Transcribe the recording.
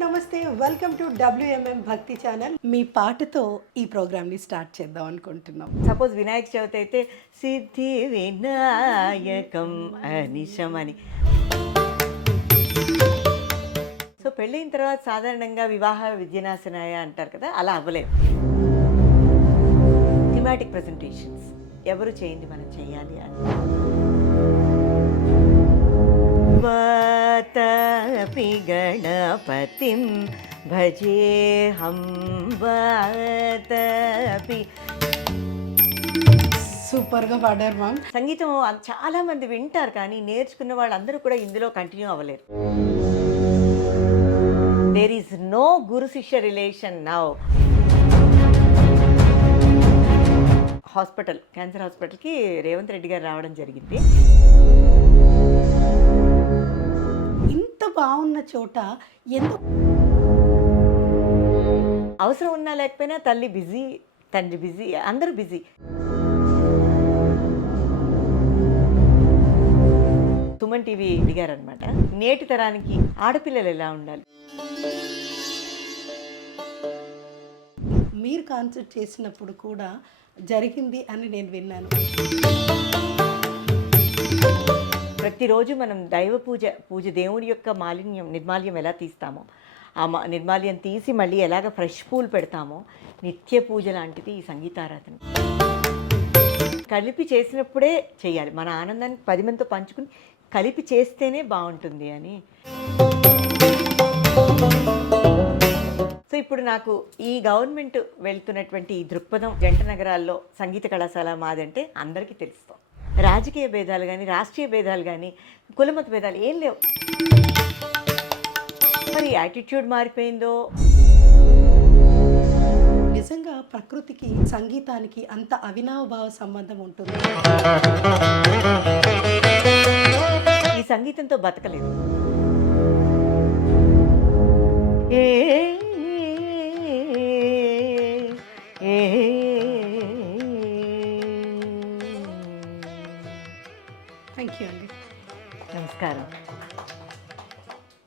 నమస్తే, welcome to WMM భక్తి channel. మీ పాటతో ఈ ప్రోగ్రామ్ని స్టార్ట్ చేద్దాం అనుకుంటున్నాం. సపోజ్ వినాయక చవితి అయితే సిద్ధి వినాయకం అనిశం అని. సో పెళ్ళైన తర్వాత సాధారణంగా వివాహ విద్యనాశనాయ అంటారు కదా, అలా అవ్వలేదు. థిమాటిక్ ప్రజెంటేషన్స్ ఎవరు చేయండి, మనం చేయాలి అని. వాతాపి గణపతిం భజేహం వాతాపి. సూపర్గా పాడారు మ్యామ్. సంగీతం చాలా మంది వింటారు, కానీ నేర్చుకున్న వాళ్ళందరూ కూడా ఇందులో కంటిన్యూ అవ్వలేరు. దేర్ ఈజ్ నో గురు శిష్య రిలేషన్ నౌ. హాస్పిటల్, క్యాన్సర్ హాస్పిటల్కి రేవంత్ రెడ్డి గారు రావడం జరిగింది. ఇంత బాగున్న చోట ఎందుకు అవసరం ఉన్నా లేకపోయినా తల్లి బిజీ, తండ్రి బిజీ, అందరూ బిజీ. సుమన్ టీవీ అడిగారనమాట, నేటి తరానికి ఆడపిల్లలు ఎలా ఉండాలి. మీరు కాన్సర్ట్ చేసినప్పుడు కూడా జరిగింది అని నేను విన్నాను. ప్రతిరోజు మనం దైవ పూజ దేవుడి యొక్క నిర్మాల్యం ఎలా తీస్తామో, ఆ నిర్మాల్యం తీసి మళ్ళీ ఎలాగ ఫ్రెష్ పూలు పెడతామో, నిత్య పూజ లాంటిది ఈ సంగీతారాధన. కలిపి చేసినప్పుడే చేయాలి. మన ఆనందాన్ని 10 మందితో పంచుకుని కలిపి చేస్తేనే బాగుంటుంది అని. సో ఇప్పుడు నాకు ఈ గవర్నమెంట్ వెళ్తున్నటువంటి ఈ దృక్పథం, జంట నగరాల్లో సంగీత కళాశాల మాదంటే అందరికీ తెలుస్తాం. రాజకీయ భేదాలు కానీ, రాష్ట్రీయ భేదాలు కానీ, కులమత భేదాలు ఏం లేవు. మరి యాటిట్యూడ్ మారిపోయిందో. నిజంగా ప్రకృతికి సంగీతానికి అంత అవినాభావ సంబంధం ఉంటుంది. ఈ సంగీతంతో బతకలేదు. థ్యాంక్ యూ అండి. నమస్కారం.